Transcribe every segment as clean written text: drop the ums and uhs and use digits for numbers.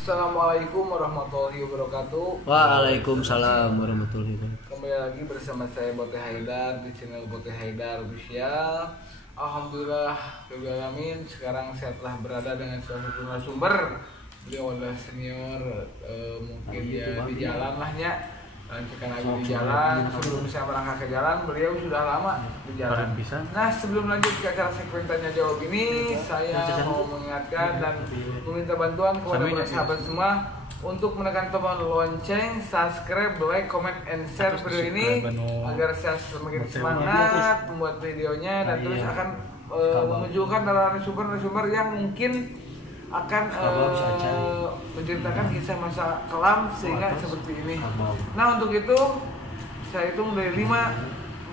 Assalamualaikum warahmatullahi wabarakatuh. Waalaikumsalam warahmatullahi wabarakatuh. Kembali lagi bersama saya Bote Haidar di channel Bote Haidar Official. Alhamdulillah, alamin. Sekarang saya telah berada dengan salah satu narasumber. Beliau adalah senior, mungkin dia di jalan lahnya. Lanjutkan lagi di jalan. Sebelum saya berangkat ke jalan, beliau sudah lama di jalan. Nah, sebelum lanjut ke acara segmen tanya jawab ini, saya mau mengingatkan dan meminta bantuan kepada para sahabat semua untuk menekan tombol lonceng, subscribe, like, comment, and share video ini agar saya semakin semangat membuat videonya dan terus akan menunjukkan narasumber yang mungkin akan menceritakan kisah masa kelam sehingga seperti ini. Nah, untuk itu saya hitung dari 5,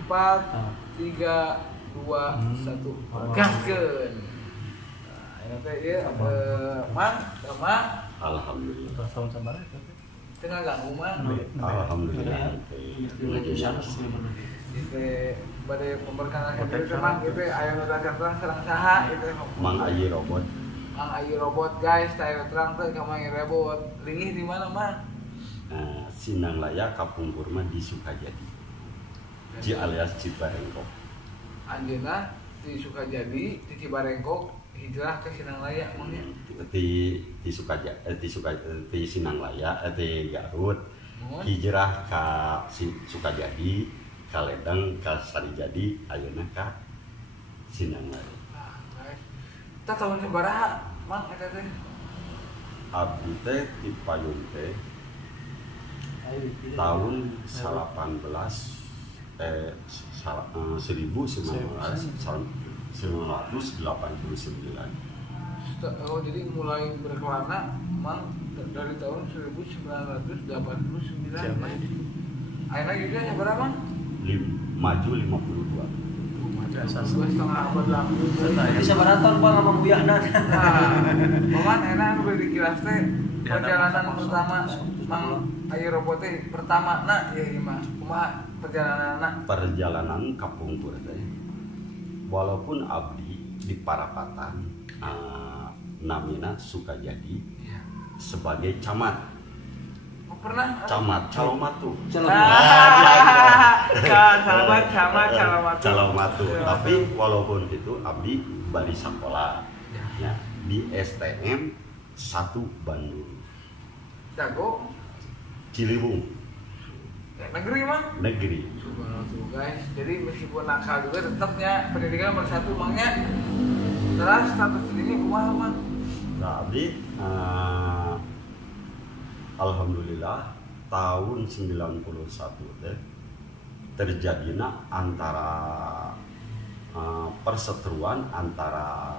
4, 3, 2, 1. Gaskeun. Nah, ini teh ieu Mang, alhamdulillah. tengah ganggu Mang. Alhamdulillah. Itu bade memperkenalkan diri teman gitu aya nu terang sareng saha gitu. Mang Ayi Robot. Mang Ayi Robot guys, saya terang teh ka Mang Ayi Robot. Linggih di mana, Mang? Sinang Laya Kampung Kurma di Sukajadi. Alias Cibarengkok. Anjeunna di Sukajadi, di Cibarengkok hijrah ke Sinang Laya mangnya. Di Sinang Laya di Garut. Hijrah ka Sukajadi, ka Ledeng, ka Sarijadi, ayeuna ka Sinang Laya. Kita tahun sabaraha, Mang eta teh? Abdi teh di Payun teh tahun 1989. Oh, jadi mulai berkelana Mang dari tahun 1989. Ayeuna juga sabaraha, Mang? Maju 52. Setengah abad lalu. Bisa maraton Bang sama Buyahna. Paman enak anu di kilas teh perjalanan pertama Mang Ayi Robot teh pertama ya ieu mah. Kumaha perjalananna? Perjalanan Kampung Pur teh. Walaupun abdi di Parapatan namina Sukajadi sebagai camat. Pernah Camat Calomatu. Calomatu. Tapi walaupun itu abdi bari sekolah ya di STM 1 Bandung. Jago Ciliwung. Negeri mah? Negeri. Subhanallah guys. Jadi meskipun nakal juga tetapnya pendidikan nomor 1 Mangnya. Terus status ini kumaha Mang? Nah, abdi alhamdulillah tahun 91 teh terjadinya antara perseteruan antara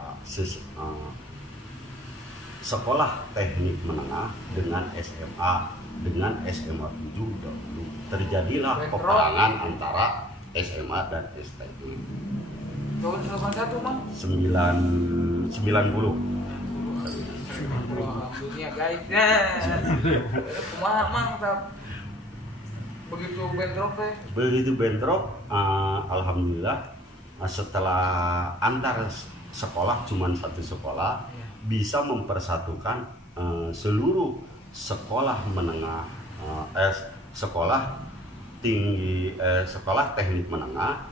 sekolah teknik menengah dengan SMA 7 dahulu. Terjadilah peperangan antara SMA dan STM. Tahun 91 Mang? 90. Dunia guys ya. Kumaha Mang begitu bentrok alhamdulillah setelah antar sekolah cuman satu sekolah bisa mempersatukan seluruh sekolah menengah sekolah tinggi sekolah teknik menengah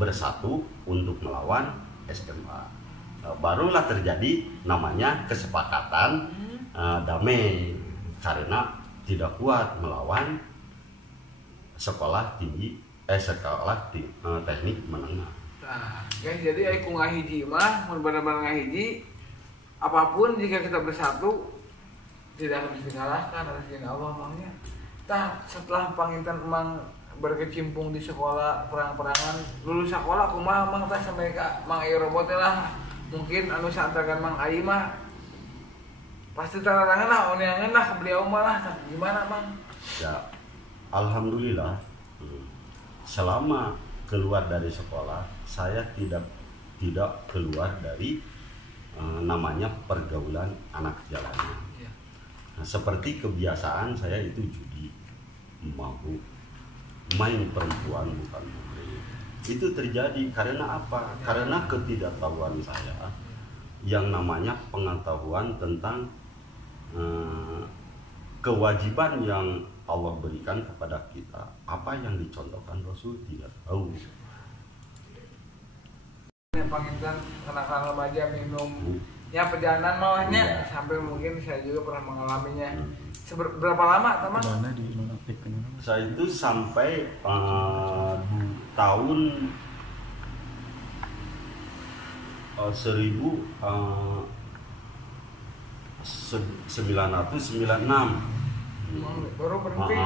bersatu untuk melawan SMA. Barulah terjadi namanya kesepakatan damai karena tidak kuat melawan sekolah teknik menengah. Nah, guys, jadi aku ngahiji mah, benar-benar ngahiji. Apapun jika kita bersatu tidak akan bisa dikalahkan rezeki Allah Mangnya. Tah setelah panginten Mang berkecimpung di sekolah perang-perangan, lulus sekolah kumaha Mang tah sampai ka Mang Ayi Robot lah. Mungkin anu santagan Mang Ayi mah pasti tararangan lah, oneangan lah beliau mah lah. Gimana Mang? Ya, alhamdulillah selama keluar dari sekolah saya tidak keluar dari namanya pergaulan anak jalanan. Nah, seperti kebiasaan saya itu judi, mabuk, main perempuan bukan murid. Itu terjadi karena apa? Karena ketidaktahuan saya yang namanya pengetahuan tentang kewajiban yang Allah berikan kepada kita, apa yang dicontohkan Rasul tidak tahu. Panginten kenakalan remaja minum ya perjalanan malahnya Iya. sampai mungkin saya juga pernah mengalaminya. Berapa lama teman? Saya itu sampai tahun 1996. Baru berhenti.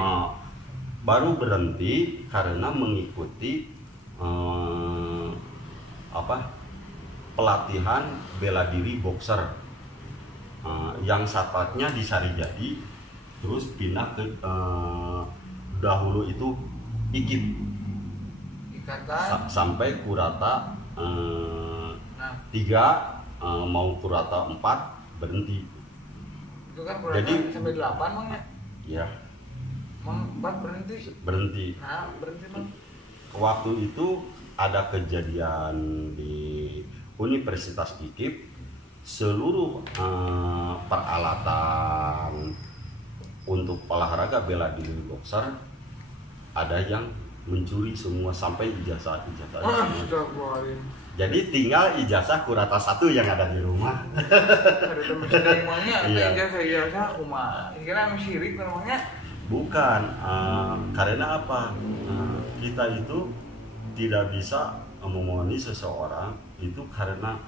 Baru berhenti karena mengikuti pelatihan bela diri boxer yang startnya di Sarijadi, terus pindah ke dahulu itu IKIP Ikatan. sampai Kurata 3 mau Kurata 4 berhenti. Itu kan Jadi- sampai 8 Mang ya. Ya, Mang 4 berhenti. berhenti. Nah, berhenti Mang. Waktu itu ada kejadian di Universitas IKIP, seluruh peralatan untuk olahraga bela diri boxer ada yang mencuri semua sampai ijazah semua. Astagfirullahaladzim. Jadi tinggal ijazah Kurata 1 yang ada di rumah. Ada teman semuanya, Iya. ijazah kumaha. Kira syirik namanya. Bukan, karena apa? Kita itu tidak bisa memohoni seseorang itu karena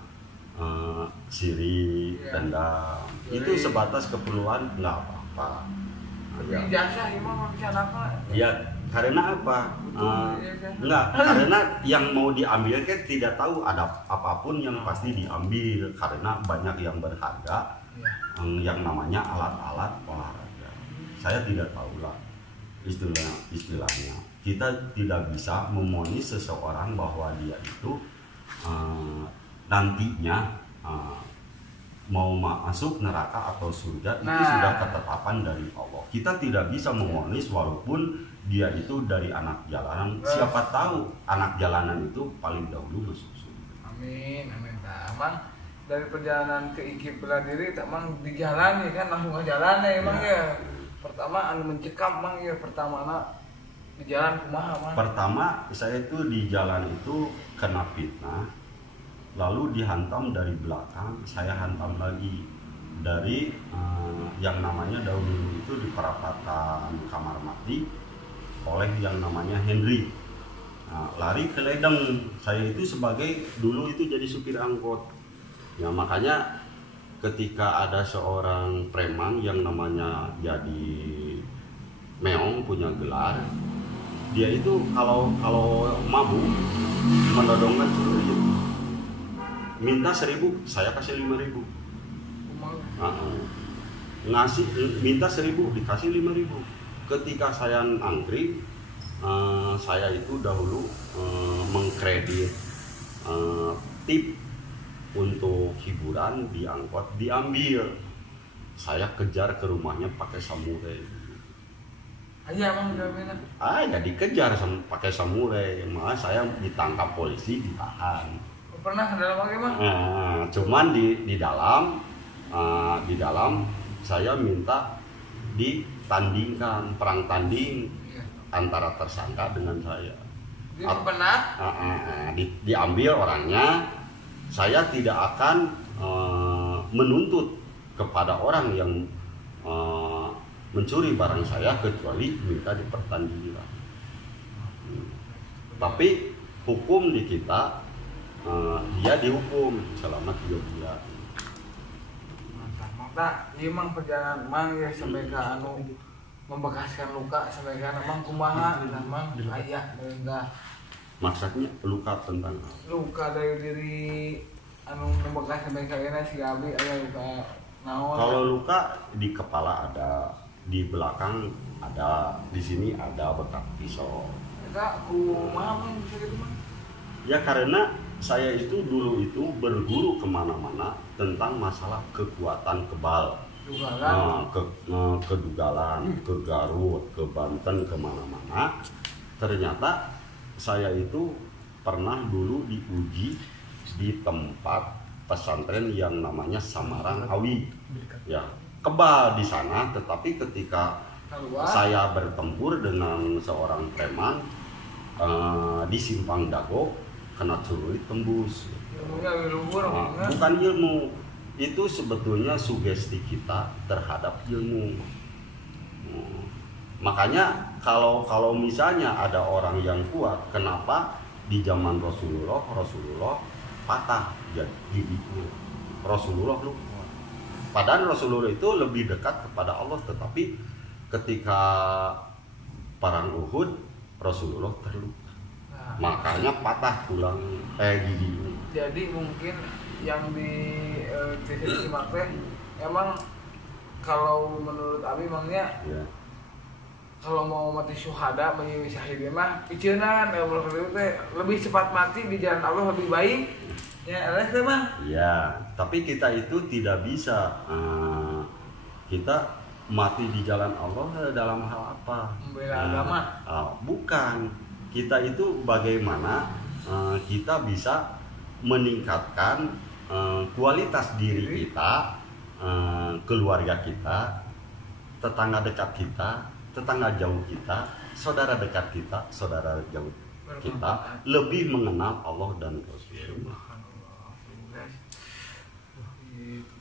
sirik, Iya. dendam. Sirik. Itu sebatas keperluan, nggak apa-apa. Ya. Ijazah emang bisa apa? Ya, karena apa? Ijazah. Enggak, karena yang mau diambil kan tidak tahu ada apapun yang pasti diambil karena banyak yang berharga, yang namanya alat-alat olahraga. Saya tidak tahu lah istilahnya. Kita tidak bisa memonis seseorang bahwa dia itu nantinya mau masuk neraka atau surga, itu sudah ketetapan dari Allah. Kita tidak bisa memonis walaupun dia itu dari anak jalanan. Siapa tahu anak jalanan itu paling dahulu masuk surga. Amin, amin. Nah, emang dari perjalanan ke IKIP bela diri, emang di jalan ya kan langsung ke jalan ya emang ya. Pertama anu mencekam emang ya pertama di jalan kumaha mah. Pertama saya itu di jalan itu kena fitnah, lalu dihantam dari belakang, saya hantam lagi dari yang namanya dahulu itu di perapatan kamar mati oleh yang namanya Henry. Lari ke ledeng. Saya itu sebagai dulu itu jadi supir angkot. Ya makanya ketika ada seorang preman yang namanya jadi meong punya gelar, dia itu kalau mabuk menodongkan celurit, minta 1.000, saya kasih 5.000. Ngasih minta 1.000, dikasih 5.000. Ketika saya angkring, saya itu dahulu mengkredit tip untuk hiburan di angkot, diambil. Saya kejar ke rumahnya pakai samurai. Iya emang udah minat. Ya dikejar pakai samurai, malah saya ditangkap polisi, ditahan. Pernah ke dalam lagi mah? Cuman di dalam saya minta ditandingkan, perang tanding antara tersangka dengan saya. Jadi pernah? Diambil orangnya, saya tidak akan menuntut kepada orang yang mencuri barang saya kecuali minta dipertandingkan. Tapi hukum di kita, dia dihukum selama 3 bulan. Mantap, iya mang perjalanan mang ya sampai ke anu membekaskan luka sampai ke mang kumaha dan mang ayah enggak. Maksudnya luka tentang apa? Luka dari diri anu membekas sampai ke si Abi ayah luka naon. Kalau luka di kepala ada, di belakang ada, di sini ada bekas pisau. Eta kumaha mang bisa gitu mang? Ya karena saya itu dulu itu berguru kemana-mana tentang masalah kekuatan kebal. Dugalan. Ke Dugalan, ke Garut, ke Banten, kemana-mana. Ternyata saya itu pernah dulu diuji di tempat pesantren yang namanya Samarang Awi. Ya, kebal di sana, tetapi ketika Keluar. saya bertempur dengan seorang preman di Simpang Dago, kena celurit tembus. Ilmunya luhur, Bukan ilmu, itu sebetulnya sugesti kita terhadap ilmu. Makanya kalau misalnya ada orang yang kuat, kenapa di zaman Rasulullah patah jadi giginya? Rasulullah lupa. Padahal Rasulullah itu lebih dekat kepada Allah, tetapi ketika perang Uhud Rasulullah terluka. Makanya patah tulang giginya. Jadi mungkin yang di simak teh emang kalau menurut Abi emangnya Ya. kalau mau mati syuhada menjadi syahid mah piceunan lebih cepat mati di jalan Allah lebih baik. Ya, ada mah. Ya, tapi kita itu tidak bisa kita mati di jalan Allah dalam hal apa? Membela agama. Bukan. Kita itu bagaimana kita bisa meningkatkan kualitas diri kita, keluarga kita, tetangga dekat kita, tetangga jauh kita, saudara dekat kita, saudara jauh kita lebih mengenal Allah dan Rasulullah.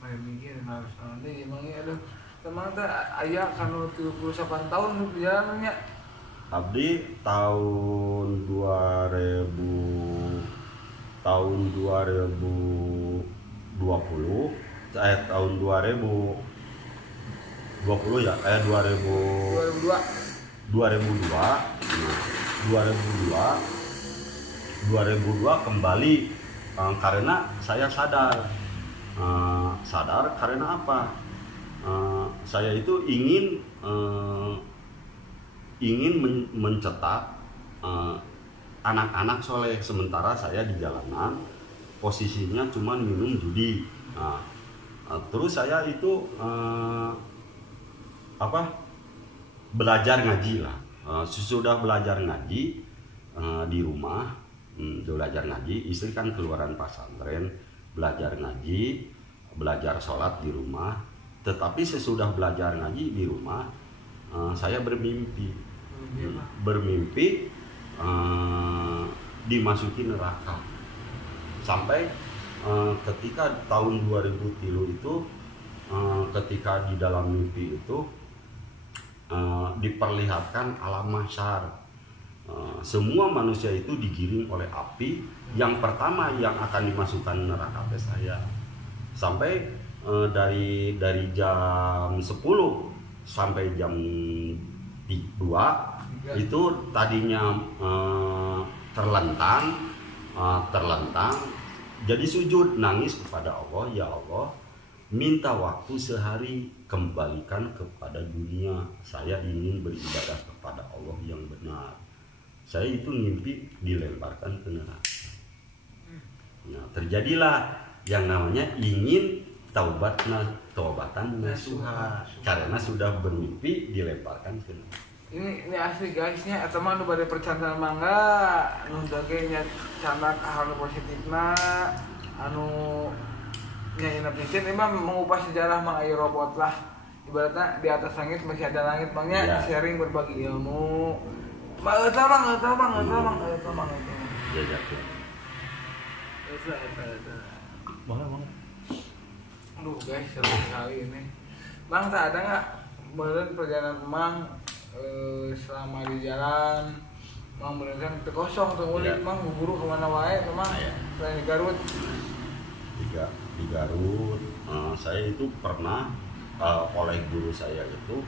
Main mikir harus nanti emangnya ada teman teh aya kanu 38 tahun nu perjalanannya. Abdi tahun 2020 tahun 2020 ya 2002 kembali karena saya sadar karena apa? Saya itu ingin mencetak anak-anak soleh, sementara saya di jalanan posisinya cuma minum judi. Terus saya itu belajar ngaji lah. Sesudah belajar ngaji di rumah, belajar ngaji, istri kan keluaran pesantren, belajar ngaji, belajar sholat di rumah. Tetapi sesudah belajar ngaji di rumah, saya bermimpi dimasuki neraka. Sampai ketika tahun 2003 itu, ketika di dalam mimpi itu diperlihatkan alam mahsyar. Semua manusia itu digiring oleh api. Yang pertama yang akan dimasukkan neraka saya. Sampai dari jam 10 sampai jam 2 itu tadinya terlentang, jadi sujud nangis kepada Allah, ya Allah, minta waktu sehari, kembalikan kepada dunia, saya ingin beribadah kepada Allah yang benar. Saya itu mimpi dilemparkan ke neraka. Nah, terjadilah yang namanya ingin taubatan nasuha, karena sudah bermimpi dilemparkan ke neraka. Ini asli guysnya atau mah nu bade percantan mangga anu dage nya candak hal positifna anu nyaina picen emang mengubah sejarah mah aya robot lah, ibaratnya di atas langit masih ada langit bangnya, sharing berbagi ilmu mah eta Ya ya. Banget. Aduh guys, seru sekali ini. Bang, tak ada nggak beneran perjalanan Mang selama di jalan? Mang beneran kosong tuh ulit, Mang buru kemana wae, Mang? Selain di Garut. Di Garut, saya itu pernah oleh guru saya itu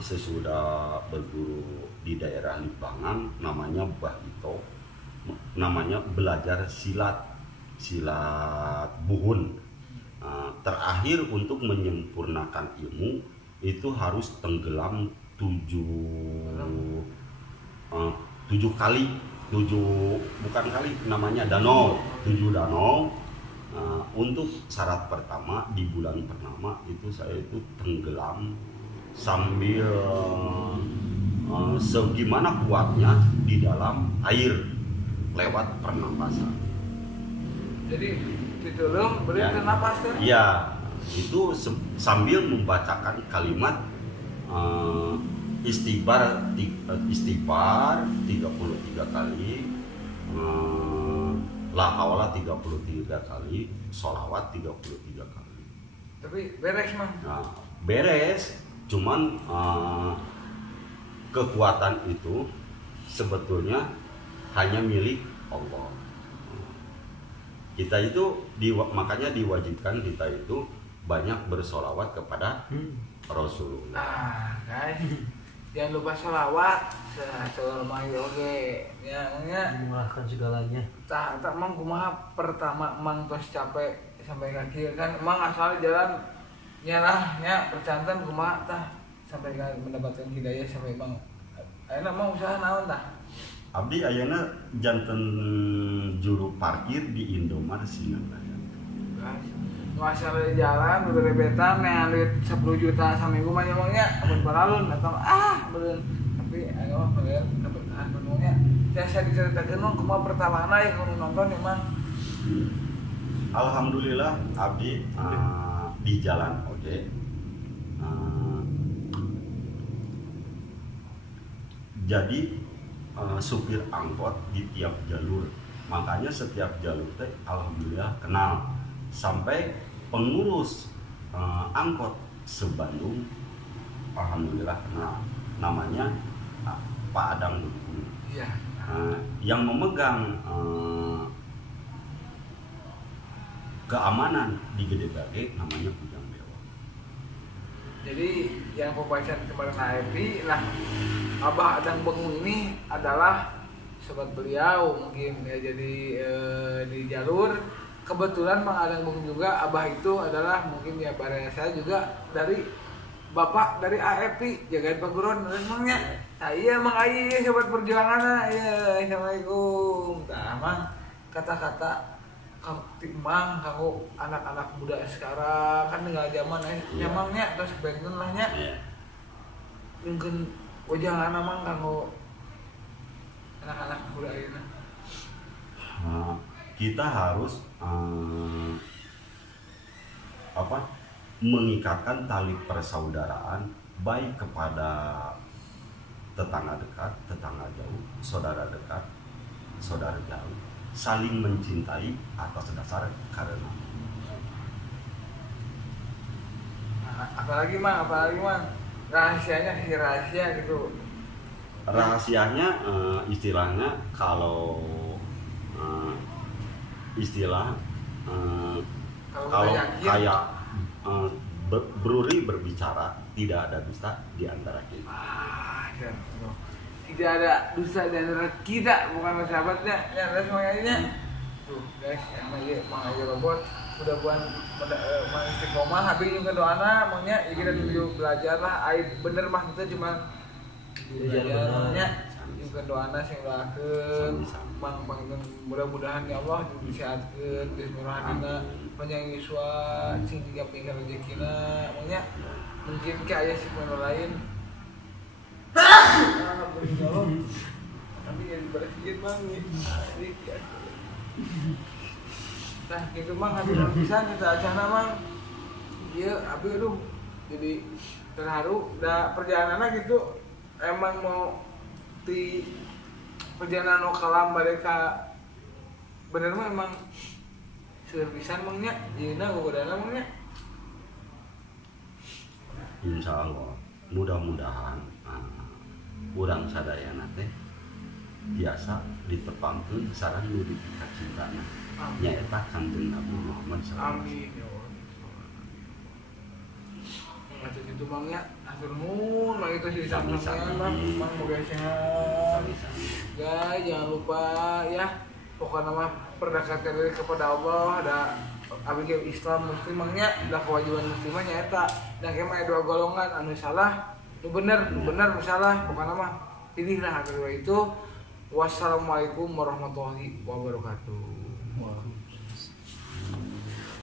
sesudah berguru di daerah Limbangan, namanya Mbah Ito, namanya belajar silat buhun. Terakhir untuk menyempurnakan ilmu itu harus tenggelam 7 kali, 7 danau. Untuk syarat pertama di bulan pertama itu saya itu tenggelam sambil segimana kuatnya di dalam air lewat pernapasan. Jadi ditulung beri napas tuh. Iya, itu sambil membacakan kalimat istighfar 33 kali, la haula 33 kali, sholawat 33 kali. Tapi beres Mang. Nah, beres, cuman kekuatan itu sebetulnya hanya milik Allah. Kita itu makanya diwajibkan kita itu banyak bersolawat kepada Rasulullah. Nah, guys, jangan lupa sholawat. Selama oke, ya, dimurahkan segalanya. tak Mang kumaha pertama Mang tos capek sampai kaki kan Mang asal jalan nyarahnya percantan kumaha tah sampai mendapatkan hidayah sampai Mang. Ayeuna Mang usaha naon tah? Abdi ayeuna janten juru parkir di Indomart Singataya. Guys, nu asal jalan bebebetan nealit 10 juta saminggu mah nyamangnya amun paralun atau beureun tapi aya mah bener dapat penuhnya. Saya diceritakeun mah kumaha pertamana yang nonton emang. Alhamdulillah abdi di jalan oke. Jadi supir angkot di tiap jalur, makanya setiap jalur teh alhamdulillah kenal, sampai pengurus angkot se-Bandung alhamdulillah kenal, namanya Pak Adang Dukun. Iya. Yang memegang keamanan di Gede Bage namanya Kujang Dewa. Jadi yang pembahasan kemarin AFI lah, Abah Adang Bengung ini adalah sobat beliau mungkin ya, jadi di jalur kebetulan Mang Adang Bengung juga Abah itu adalah mungkin ya baraya saya juga dari bapak dari AFI jagain paguron emangnya. Nah iya Mang Ayi sobat perjuangan ya. Assalamualaikum. Tah Mang kata-kata Mang kamu anak-anak muda sekarang kan tinggal zaman nyamangnya terus bengen lah nya. Mungkin jangan Mang kamu anak-anak muda ini. Kita harus mengikatkan tali persaudaraan baik kepada tetangga dekat, tetangga jauh, saudara dekat, saudara jauh, saling mencintai atas dasar karena. Apalagi Mang, rahasianya rahasia gitu. Rahasianya istilahnya kalau kalau kayak Bruri berbicara tidak ada dusta di antara kita. Tidak ada dusta di antara kita, bukan sahabatnya. Ya, semuanya. Tuh, guys, yang lagi robot udah buat istiqomah habis juga doana maunya ya kita dulu belajar lah aib bener mah kita cuma belajarnya juga doana sing doakeun mang mudah-mudahan ya Allah disehatkeun dismurahkeun panjang yuswa sing tiga pinggan rezekina maunya mungkin ke aya sih lain alhamdulillah tapi ya dibersihin Mang nih nah gitu Mang habis bisa kita acana Mang iya abi aduh jadi terharu da perjalanannya gitu emang mau di perjalanan kalam mereka bener mah emang sudah bisa Mangnya jina gogodana Mangnya Insya Allah mudah-mudahan urang sadayana teh biasa ditepangkeun sareng nu dipikat cintana nyaeta Kanjeng Nabi Muhammad sallallahu alaihi wasallam. Amin. Macam itu Mangnya atur nuhun mah itu sih sama-sama Mang moga sehat. Guys jangan lupa ya pokoknya mah berdekatkan diri kepada Allah ada abdi Islam muslim Mangnya ada kewajiban muslimah nyaeta dan kemah dua golongan anu salah nu bener salah pokoknya mah pilihlah kedua itu. Wassalamualaikum warahmatullahi wabarakatuh.